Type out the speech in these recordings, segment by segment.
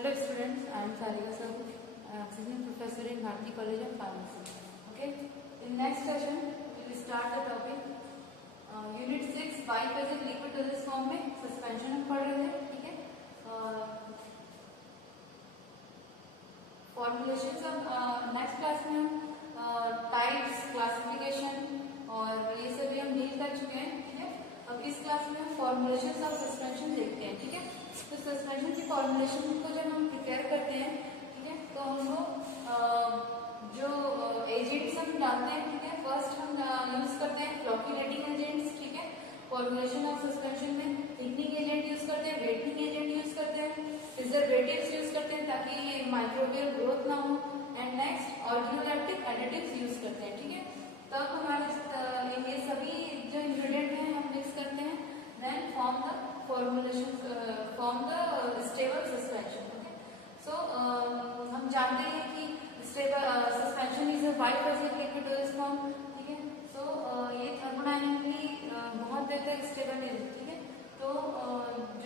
Hello students, I am Sarika Sahu, assistant professor in Bharati College of Pharmacy. Okay, in next session we will start the topic unit 6 biphasic liquid dosage form में suspension हम पढ़ रहे थे. ठीक है, formulations अब next class में हम टाइप्स क्लासिफिकेशन और ये सभी हम डील कर चुके हैं. ठीक है, अब इस क्लास में हम फॉर्मुलेशंस ऑफ सस्पेंशन देखते हैं. ठीक है, तो सस्पेंशन की फॉर्मुलेशन को जब हम प्रिपेयर करते हैं, ठीक है, तो हमको जो एजेंट्स हम डालते हैं, ठीक है, फर्स्ट हम यूज करते हैं फ्लॉक्यूलेटिंग एजेंट्स. ठीक है, फॉर्मुलेशन ऑफ सस्पेंशन में थिकनिंग एजेंट यूज करते हैं, वेटनिंग एजेंट यूज करते हैं, प्रिजर्वेटिव्स यूज करते हैं ताकि माइक्रोबियल ग्रोथ ना हो, and next organoleptic additives use करते हैं. ठीक है, तब हमारे ये सभी जो इंग्रेडिएंट हैं हम मिक्स करते हैं, then form the formulation form the stable suspension. Okay, so हम जानते हैं कि stable suspension is a biphasic liquid dosage form. ठीक है, सो ये थर्मोडायनेमिकली बहुत देर तक स्टेबल है. ठीक है, तो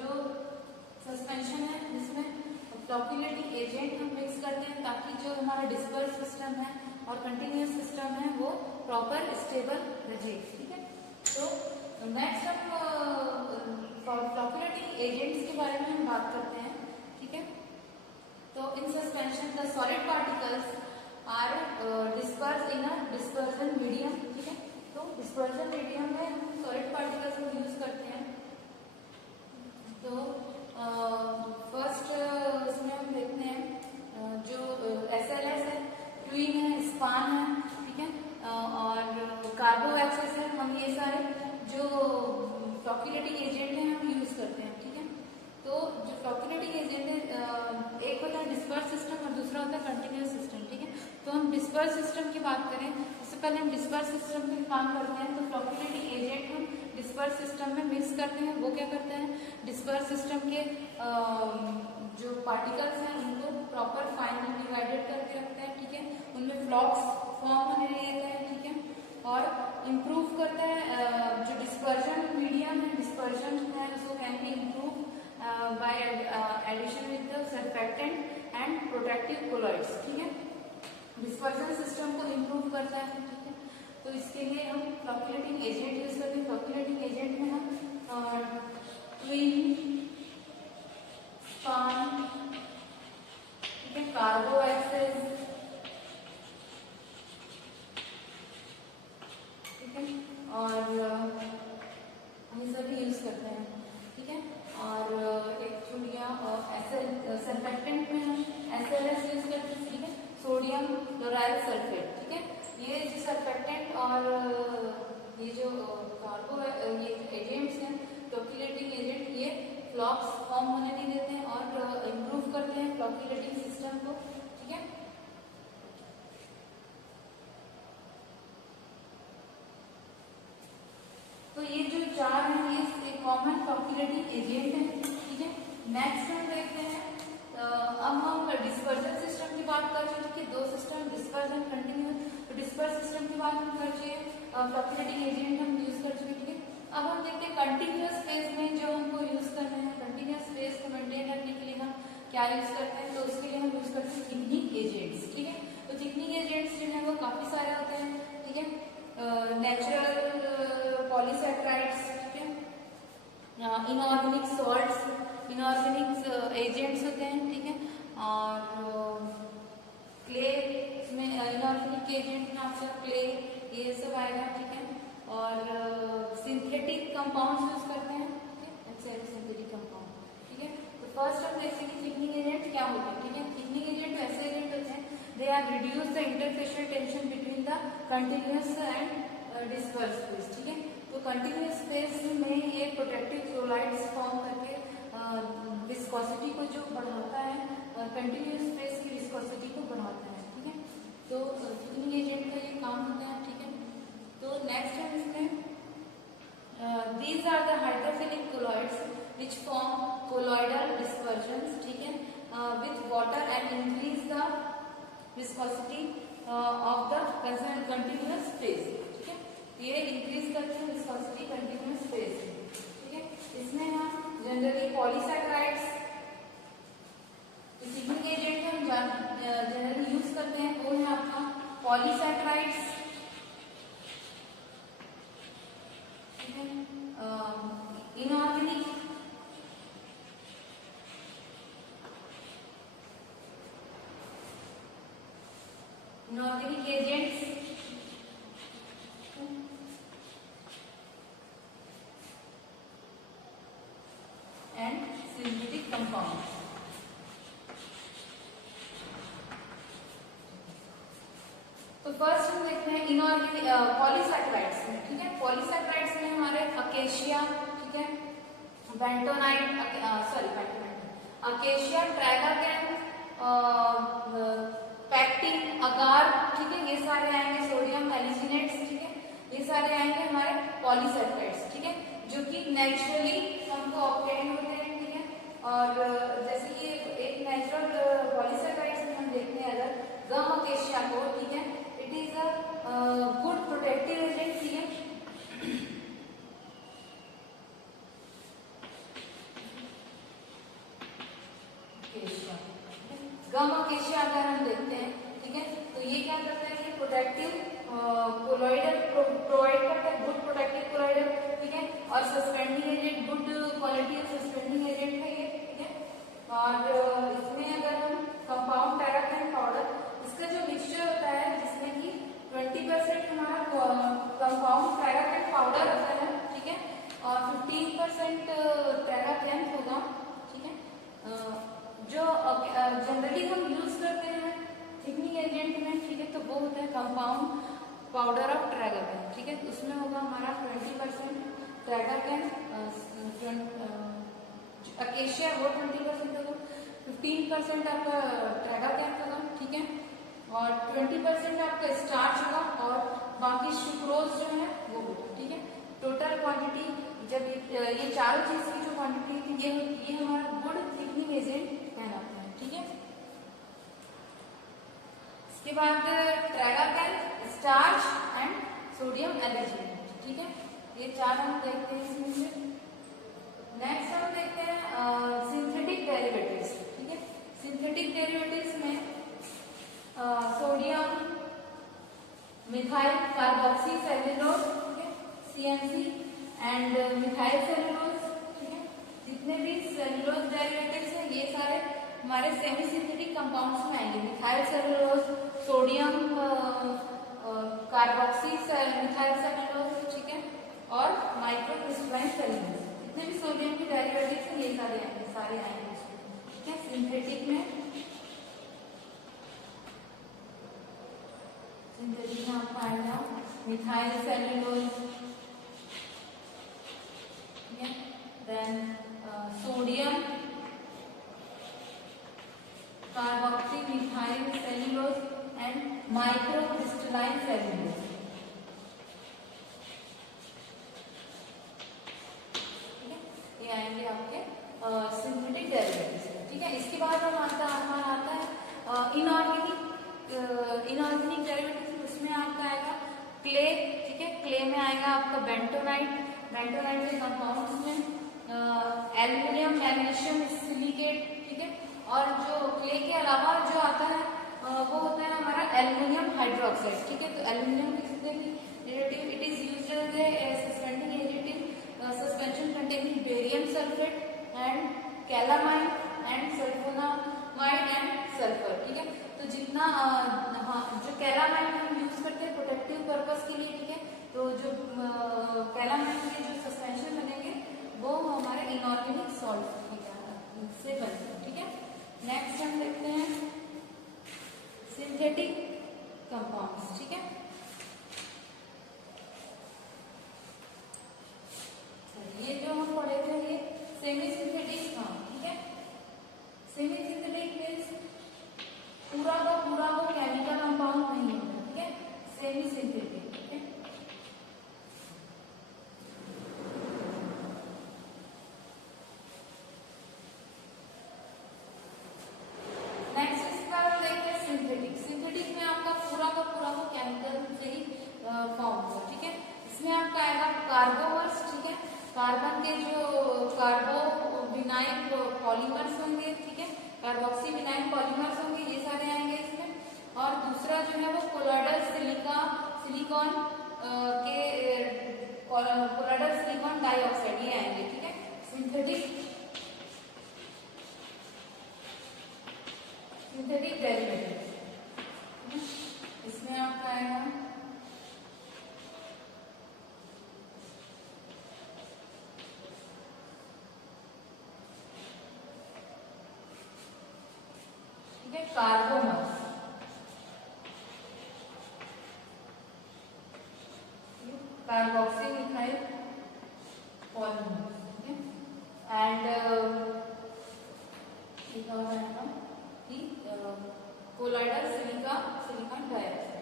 जो सस्पेंशन है जिसमें फ्लॉक्यूलेटिंग एजेंट हम मिक्स करते हैं ताकि जो हमारा डिस्पर्स सिस्टम है और कंटिन्यूअस सिस्टम है वो प्रॉपर स्टेबल रहे. ठीक है, तो नेक्स्ट हम फ्लॉक्यूलेटिंग एजेंट्स के बारे में हम बात करते हैं. ठीक है, तो in suspension the solid particles are disperse in a dispersion medium. ठीक है, तो डिस्पर्जन मीडियम में हम सॉलिड पार्टिकल्स को यूज करते हैं. तो फर्स्ट उसमें हम देखते हैं जो SLS है, ट्वीन है, स्पान है. ठीक है, और कार्बोवैक्सेस है. हम ये सारे जो फ्लॉक्यूलेटिंग एजेंट है हम यूज करते हैं. ठीक है, तो जो फ्लॉक्यूलेटिंग एजेंट है एक होता है डिस्पर्स सिस्टम और दूसरा होता है कंटिन्यूअस सिस्टम. ठीक है, तो हम डिस्पर्स सिस्टम की बात करें उससे पहले हम डिस्पर्स सिस्टम में काम करते हैं. तो फ्लॉक्यूलेटिंग एजेंट हम डिस्पर्स सिस्टम में मिक्स करते हैं. वो क्या करते हैं, डिस्पर्स सिस्टम के जो पार्टिकल्स हैं उनको प्रॉपर फाइनली डिवाइडेड करके रखते हैं. ठीक है, उनमें फ्लॉक्स फॉर्म होने देते हैं. ठीक है, और इम्प्रूव करते हैं जो डिस्पर्जन मीडियम है, डिस्पर्जन है उसको can be improve by addition with the surfactant and protective colloids. ठीक है, डिस्पर्जन सिस्टम को इम्प्रूव करता है. ठीक है, तो इसके लिए हम फ्लॉक्यूलेटिंग एजेंट यूज करते हैं. फ्लॉक्यूलेटिंग एजेंट में हम ट्वीन, स्पान, ठीक है, कार्बोवैक्सेस, ठीक है, और ये सभी यूज करते हैं. ठीक है, और एक छुड़िया सर्फेक्टेंट में हम SLS यूज करते हैं. ठीक है, सोडियम क्लोराइड सल्फेट. ठीक है, ये जो सर्फेक्टेंट और ये जो ये जो एजेंट्स हैं फ्लॉक्यूलेटिंग एजेंट, ये फ्लॉक्स फॉर्म होने नहीं देते हैं और इम्प्रूव करते हैं फ्लॉक्यूलेटिंग सिस्टम को. ठीक है, तो ये जो चार हैं ये कॉमन फ्लॉक्यूलेटिंग एजेंट हैं. ठीक है, नेक्स्ट हम देखते हैं अब हम डिस्पर्जन सिस्टम की बात कर रहे हैं. कि दो सिस्टम डिस्पर्जन कंटिन्यूअस, तो डिस्पर्स सिस्टम की बात हम कर चुके, फ्लॉक्यूलेटिंग एजेंट हम यूज कर चुके. ठीक है, अब हम देखते हैं कंटिन्यूअस फेज में जो हमको यूज करना है. कंटिन्यूअस फेज को मेंटेन रखने के लिए हम क्या यूज करते हैं, तो उसके लिए हम यूज करते हैं थिकनिंग एजेंट्स. ठीक है, तो थिकनिंग एजेंट्स जो है वो काफी सारे होते हैं. ठीक है, नेचुरल पॉलीसैकेराइड्स, ठीक है, इनऑर्गेनिक सॉल्ट्स, इनऑर्गेनिक एजेंट्स होते हैं. ठीक है, और क्ले में इनऑर्गेनिक एजेंट में आपका क्ले ये सब आएगा. ठीक है, और सिंथेटिक कंपाउंड्स यूज करते हैं. ठीक है, सिंथेटिक कंपाउंड. ठीक है, तो फर्स्ट हम देखते हैं कि थिकनिंग एजेंट क्या होते हैं. ठीक है, थिकनिंग एजेंट ऐसे एजेंट होते हैं they are reduce the interfacial tension between the continuous and disperse phase. ठीक है, तो कंटिन्यूअस फेज में ये प्रोटेक्टिव क्लोराइड्स फॉर्म करके विस्कोसिटी को जो बढ़ाता है, कंटिन्यूअस फेज की विस्कोसिटी को बढ़ाता है. ठीक है, तो थिकनिंग एजेंट का ये काम होता है. ठीक है, तो नेक्स्ट है इसमें these are the hydrophilic colloids which form colloidal dispersions. ठीक है, with water and increase the viscosity of the continuous phase. ठीक है, ये इंक्रीज करते हैं विस्कोसिटी कंटिन्यूअस फेज. ठीक है, इसमें हम जनरली पॉलीसैकेराइड्स फॉर्मेट। तो फर्स्ट हम देखते हैं इनऑर्गेनिक पॉलीसैकेराइड्स में, ठीक है। पॉलीसैकेराइड्स में हमारे अकेशिया, ठीक है, बेंटोनाइट, अकेशिया, ट्रैगाकैन, पैक्टिन, अगार, ठीक है, ये सारे आएंगे। सोडियम एलिजिनेट्स, ठीक है, ये सारे आएंगे हमारे पॉलीसैकेराइड्स, ठीक है, जो कि नेचुरली हमको ऑब्टेन होते हैं, ठीक है। और जैसे कि एक नेचुरल पॉलीसैकेराइड्स में हम देखते हैं अगर गम अकेशिया को, ठीक है, it is a good protective agent, ठीक है। गम अकेशिया अगर हम देखते हैं, ठीक है, तो ये क्या करता है, ये प्रोटेक्टिव कोलॉइडल प्रोवाइड करता है, गुड प्रोटेक्टिव कोलॉइडल, ठीक है, और suspending agent, good quality of suspending agent है ये, ठीक है। और इसमें अगर हम कंपाउंड ट्रैगाकैन पाउडर, इसका जो मिक्सचर होता है जिसमें कि 20% हमारा कंपाउंड ट्रैगाकैन पाउडर होता है, ठीक है, और 15% ट्रैगाकैन होगा, ठीक है। जो जनरली हम यूज करते हैं थिकनिंग एजेंट में, ठीक है, तो वो होता है कंपाउंड पाउडर ऑफ ट्रैगाकैन, ठीक है, उसमें होगा हमारा 20% ट्रैगाकैन, अकेशिया वो 20% होगा, 15% आपका ट्रैगाकैन होगा, ठीक है, और 20% आपका स्टार्च होगा, और बाकी सुक्रोज जो है वो होगा, ठीक है। टोटल क्वांटिटी जब ये चारों चीज की जो क्वांटिटी थी ये हमारा गुड थिकनिंग एजेंट कहलाता है, ठीक है। इसके बाद ट्रैगाकैन, स्टार्च एंड सोडियम एलिजिनेट, ठीक है, ये चार हम देखते हैं इसमें से। नेक्स्ट हम देखते हैं सिंथेटिक डेरिवेटिव्स, ठीक है। सिंथेटिक डेरिवेटिव्स में सोडियम मिथाइल कार्बोक्सी सेल्यूलोज, ठीक है, CMC, एंड मिथाइल सेल्यूलोज, ठीक है। जितने भी सेल्यूलोज डेरिवेटिव्स हैं ये सारे हमारे सेमी सिंथेटिक कंपाउंड्स में आएंगे। Methyl cellulose, sodium carboxy methyl cellulose, ठीक है, और माइक्रोक्रिस्टलाइन सेल्यूलोज, जितने भी सोडियम के डेरिवेटिव्स हैं ये सारे आएंगे, ठीक है। सिंथेटिक में आपका आएगा मिथाइल सेल्यूलोज, ठीक है, then sodium carboxy methyl cellulose and microcrystalline cellulose, ठीक है, ये आएंगे आपके सिंथेटिक डेरिवेटिव्स, ठीक है। इसके बाद हमारा आता है इनऑर्गेनिक डेरिवेटिव्स, उसमें आपका आएगा क्ले, ठीक है, क्ले में आएगा आपका बेंटोनाइट, बेंटोनाइट के कंपाउंड्स में एल्युमिनियम मैग्नीशियम सिलिकेट, ठीक है, और जो क्ले के अलावा जो आता है वो होता है हमारा एल्युमिनियम हाइड्रोक्साइड, ठीक है। तो एल्युमिनियम किससे भी relative, it is used as a suspending agent in suspension containing barium sulphate and calamine and sulphonamide and sulphur, ठीक है। तो जितना जो कैलामाइन हम यूज करते हैं प्रोटेक्टिव पर्पस के लिए, ठीक है, तो जो कैलामाइन के जो सस्पेंशन बनेंगे वो हमारे इनऑर्गेनिक सॉल्ट से बनते हैं, ठीक है। नेक्स्ट हम देखते हैं सिंथेटिक कंपाउंड्स, ठीक है। ये जो हम पढ़े थे ये सेमी सिंथेटिक, ठीक है। सेमी सिंथेटिक मीन्स पूरा का पूरा वो केमिकल कंपाउंड नहीं होता, ठीक है, सेमी सिंथेटिक, ठीक है। नेक्स्ट इसका देखते हैं सिंथेटिक। सिंथेटिक में आपका पूरा का पूरा वो केमिकल से ही फॉर्म होगा, ठीक है। इसमें आपका आएगा कार्बोवर्स, ठीक है, कार्बन के जो कार्बो विनाइल पॉलीमर्स होंगे, ठीक है, कार्बोक्सी विनाइल पॉलीमर्स होंगे, ये सारे आएंगे इसमें। और दूसरा जो है वो कोलॉइडल सिलिकॉन के कोलॉइडल सिलिकॉन डाइऑक्साइड ये आएंगे, ठीक है। सिंथेटिक डेरिवेटिव इसमें आपका आएगा carbomers, carboxy methyl polymers, and colloidal silica silicon dioxide.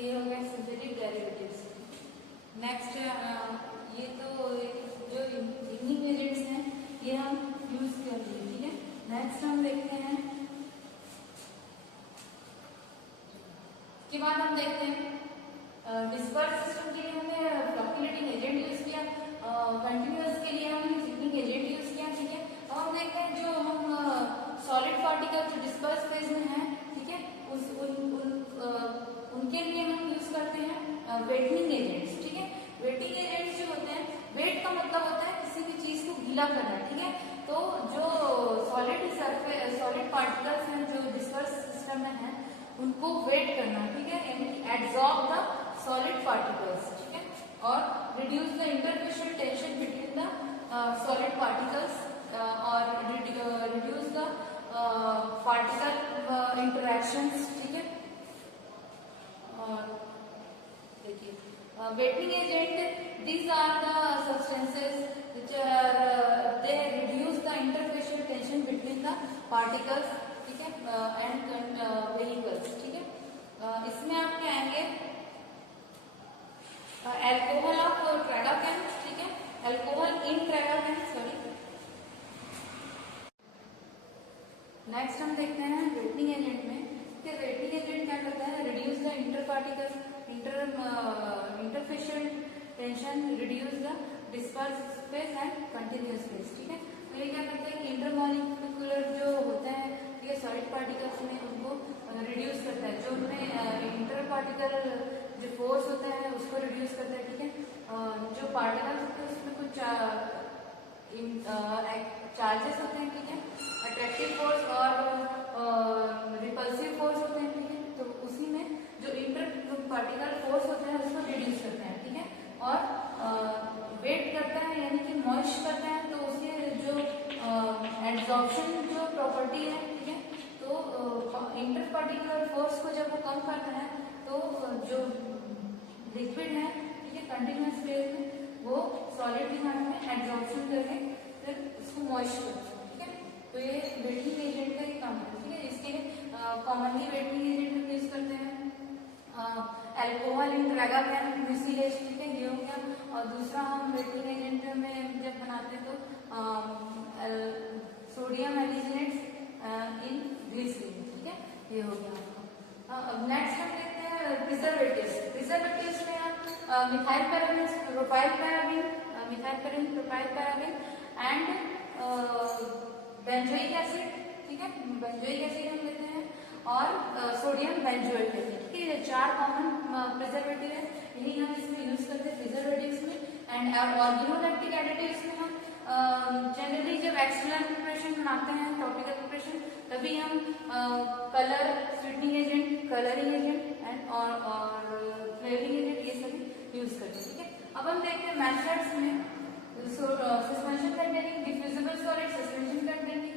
ये हो गया सिंथेटिक डेरिवेटिव्स। नेक्स्ट ये तो जो इंजीनियरिंग एजेंट्स हैं ये हम यूज कर लिए, ठीक है। नेक्स्ट हम देखते हैं, के बाद हम देखते हैं डिस्पर्स सिस्टम के लिए हमने फ्लक्चुएटिंग एजेंट यूज किया, कंटिन्यूअस के लिए हमने जिग्निंग एजेंट यूज किया, ठीक है। अब हम देखते हैं जो हम सॉलिड पार्टिकल जो डिस्पर्स फेज में है, ठीक है, उनके लिए हम यूज करते हैं वेटनिंग एजेंट्स, ठीक है। वेटिंग एजेंट्स जो होते हैं, वेट का मतलब होता है किसी भी चीज को गीला करना, ठीक है। तो जो सॉलिड पार्टिकल्स हैं जो डिस्पर्स सिस्टम में है उनको वेट करना, ठीक है, यानी कि एब्जॉर्ब द सॉलिड पार्टिकल्स, ठीक है, और reduce the interfacial tension between the solid particles और रिड्यूस द पार्टिकल इंटरैक्शंस, ठीक है। और देखिए waiting agent, these are the substances which are they reduce the interfacial tension between the particles, ठीक है, and vehicles, ठीक है। इसमें आप क्या आएंगे, अल्कोहल ऑफ ट्राइडोकेन, ठीक है, अल्कोहल इन ट्राइडोकेन, सॉरी। नेक्स्ट हम देखते हैं वेटिंग एजेंट में कि वेटिंग एजेंट क्या करता है, reduce the inter particle interfacial tension, reduce the disperse space and continuous space, ठीक है। तो ये क्या करते हैं, इंटरमॉलिक्यूलर जो होते हैं, ठीक है, सॉलिड पार्टिकल्स में उनको रिड्यूस करता है, जो उनमें इंटर पार्टिकल जो फोर्स होता है उसको रिड्यूस करता है, ठीक है। जो पार्टिकल्स होते हैं उसमें कुछ चार्जेस होते हैं, ठीक है, अट्रैक्टिव फोर्स और रिपल्सिव फोर्स होते हैं, ठीक है। तो उसी में जो इंटर पार्टिकल फोर्स होता है उसको रिड्यूस करते हैं, ठीक है, और वेट करता है यानी कि मॉइस्ट करता है, तो उसके जो एब्जॉर्प्शन जो प्रॉपर्टी है, ठीक है, तो इंटर पार्टिकुलर फोर्स को जब वो कम करता है तो जो लिक्विड है, ठीक है, कंटिन्यूअस फेज में वो सॉलिड डिमांड में एब्जॉर्प्शन करके फिर उसको मॉइस्ट करता है, ठीक है। तो ये वेटिंग एजेंट का ही काम है, ठीक है। इसके लिए कॉमनली वेटिंग एजेंट हम यूज करते हैं अल्कोहल इन ट्राइडोकेन म्यूसिलेज, ठीक है, ये हो गया। और दूसरा हम वेटिंग एजेंट में जब बनाते हैं तो सोडियम एलिजिनेट्स इन ग्लिसरीन, ठीक है, ये हो गया आपका। अब नेक्स्ट हम देखते हैं प्रिजर्वेटिव्स। प्रिजर्वेटिव्स में हम methyl paraben, propyl paraben, methyl paraben, propyl paraben and benzoic acid, ठीक है, बेंजोइक एसिड हम लेते हैं, और सोडियम बेंजोएट एसिड, ठीक है। ये चार कॉमन प्रिजर्वेटिव है, यही हम इसमें यूज करते हैं प्रिजर्वेटिव्स में। एंड ऑर्गेनोलैक्टिक एडिटिव्स में हम जनरली जब एक्सटर्नल प्रिपरेशन बनाते हैं, टॉपिकल प्रिपरेशन, तभी हम colour sweetening agent, colouring agent and और फ्लेवरिंग एजेंट ये सभी यूज करते हैं, ठीक है। अब हम देखते हैं मेथड्स में suspension containing diffusible solid, suspension containing,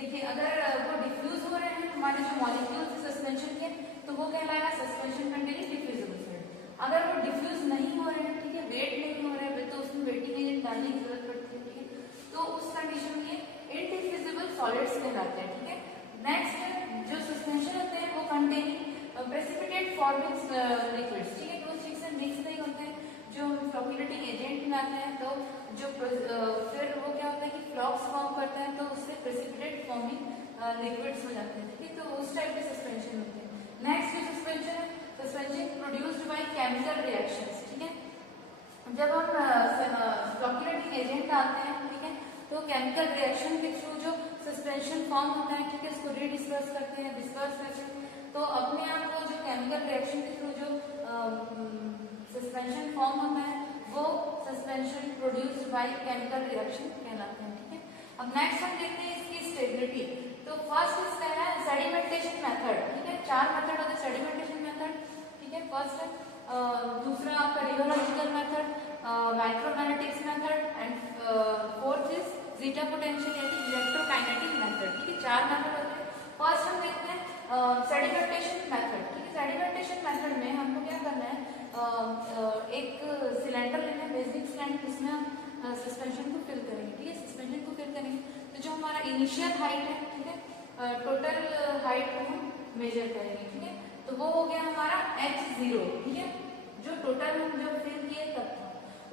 देखिए अगर वो डिफ्यूज हो रहे हैं हमारे जो मॉलिक्यूल्स सस्पेंशन के, तो वो कहलाएगा सस्पेंशन कंटेनिंग डिफ्यूजिबल सॉलिड। अगर वो डिफ्यूज नहीं हो रहे हैं, ठीक है, वेट नहीं हो रहे हैं, तो उसमें वेटिंग एजेंट डालने की जरूरत पड़ती है, ठीक है। तो उस कंडीशन में इनडिफ्यूजिबल सॉलिड्स कहलाते हैं, ठीक है। नेक्स्ट जो सस्पेंशन होते हैं वो कंटेनिंग प्रेसिपिटेट फॉर्मिंग लिक्विड्स, ठीक है, दो चीज से मिक्स नहीं होते हैं, जो फ्लोक्युलेटिंग एजेंट में आते हैं, तो जो फिर वो क्या होता है कि फ्लॉक्स फॉर्म करते हैं, तो उससे प्रेसिपिटेट फॉर्मिंग लिक्विड्स हो जाते हैं, ठीक है। तो उस टाइप के सस्पेंशन होते हैं। नेक्स्ट जो सस्पेंशन है, suspension produced by chemical reactions, ठीक है। जब हम फ्लोक्युलेटिंग एजेंट डालते हैं, ठीक है, तो केमिकल रिएक्शन के थ्रू जो सस्पेंशन फॉर्म होता है, ठीक है, उसको रीडिस्पर्स करते हैं, डिस्पर्स करते हैं, तो अपने आप को जो केमिकल रिएक्शन के थ्रू जो सस्पेंशन फॉर्म होता है वो suspension produced by chemical reaction कहलाते हैं, ठीक है। अब नेक्स्ट हम देखते हैं इसकी स्टेबिलिटी। तो फर्स्ट इसका है सेडिमेंटेशन मेथड, ठीक है, चार मेथड होते हैं सेडिमेंटेशन मेथड, ठीक ठीक है, फर्स्ट है। दूसरा आपका rheological method, micromagnetics method and fourth is zeta potential यानी इलेक्ट्रोकाइनेटिक मेथड। ठीक है, 4 मेथड होते हैं। फर्स्ट हम देखते हैं सेडिमेंटेशन मेथड। ठीक है, सेडिमेंटेशन मेथड में हमको क्या करना है, एक सिलेंडर लेना है, बेसिक सिलेंडर, जिसमें हम सस्पेंशन को फिल करेंगे। ठीक है, सस्पेंशन को फिल करेंगे तो जो हमारा इनिशियल हाइट है, ठीक है, टोटल हाइट को हम मेजर करेंगे। ठीक है, तो वो हो गया हमारा h0। ठीक है, जो टोटल हम जो फिल किए तब था।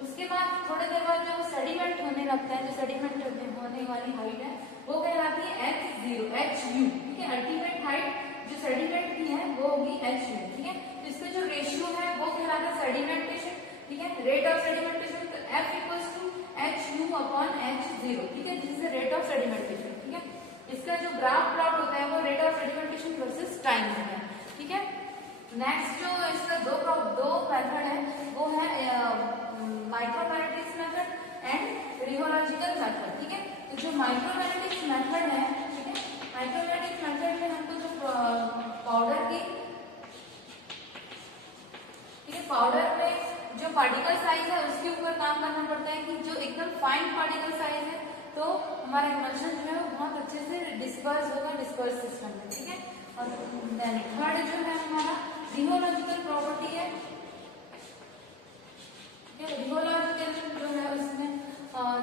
उसके बाद थोड़ी देर बाद जो सेडिमेंट होने लगता है, जो सेडिमेंट होने वाली हाइट है वो कहलाती है h0 HU। ठीक है, अल्टीमेट हाइट जो सेडिमेंट की है वो होगी HU। ठीक है, तो इसका जो रेशियो है वो कहलाता है सेडिमेंटेशन। ठीक है, रेट ऑफ सेडिमेंटेशन, तो F equals to HU upon H0। ठीक है, this is rate of sedimentation. ठीक है, इसका जो ग्राफ प्लॉट होता है वो rate of sedimentation versus time है। ठीक है, नेक्स्ट जो इसका दो मेथड है वो है माइक्रोमैग्नेटिक्स मेथड एंड रियोलॉजिकल मेथड। ठीक है, तो जो माइक्रोमैग्नेटिक्स मेथड है, ठीक है, माइक्रोमैग्नेटिक्स मेथड में हमको जो पाउडर की, ठीक है, पाउडर में जो पार्टिकल साइज है उसके ऊपर काम करना पड़ता है कि जो एकदम फाइन पार्टिकल साइज है तो हमारा इमल्शन जो है वो बहुत अच्छे से डिस्पर्स होगा डिस्पर्स सिस्टम में। ठीक है, और थर्ड जो है हमारा रियोलॉजिकल प्रॉपर्टी है। रियोलॉजिकल जो है उसमें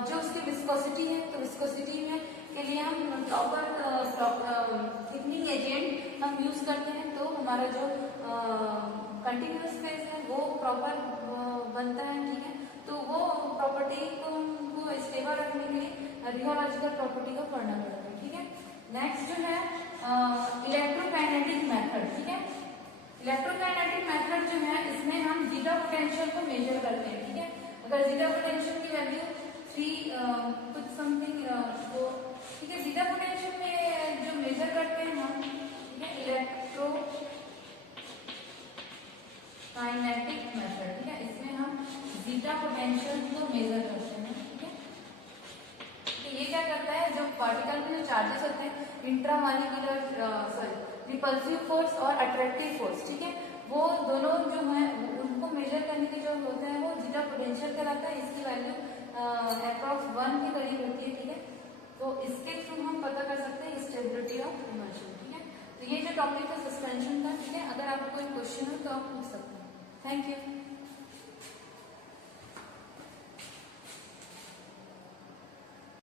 जो उसकी विस्कोसिटी है, तो विस्कोसिटी में के लिए हम प्रॉपर थिकनिंग एजेंट हम यूज करते हैं, तो हमारा जो कंटिन्यूअस फेज है वो प्रॉपर बनता है। ठीक है, तो वो प्रॉपर्टी को हमको स्टेबल रखने के लिए रियोलॉजिकल प्रॉपर्टी को पढ़ना पड़ता है। ठीक है, नेक्स्ट जो है इलेक्ट्रोकाइनेटिक मेथड। ठीक है, इलेक्ट्रोकाइनेटिक मेथड जो है इसमें हम जीटा पोटेंशियल को मेजर करते हैं। ठीक है, अगर जीटा पोटेंशियल की वैल्यू 3 कुछ समथिंग तो, ठीक है, जीटा पोटेंशियल में जो मेजर करते हैं हम, ठीक है, इलेक्ट्रो काइनेटिक मेथड। ठीक है, इसमें हम जीटा पोटेंशियल को मेजर करते हैं। ठीक है, तो ये क्या करता है, जो पार्टिकल में जो चार्जेस होते हैं, इंट्रामॉलिक्यूलर रिपल्सिव फोर्स और अट्रैक्टिव फोर्स, ठीक है, वो दोनों जो है उनको मेजर करने के जो होते हैं वो जीटा पोटेंशियल कहलाता है। इसकी वैल्यू अप्रॉक्स 1 के करीब होती है। ठीक है, तो इसके थ्रू हम पता कर सकते हैं स्टेबिलिटी ऑफ इमल्शन। ठीक है, तो ये जो टॉपिक है सस्पेंशन का। ठीक है, अगर आपको कोई क्वेश्चन हो तो आप पूछ सकते हैं। Thank you.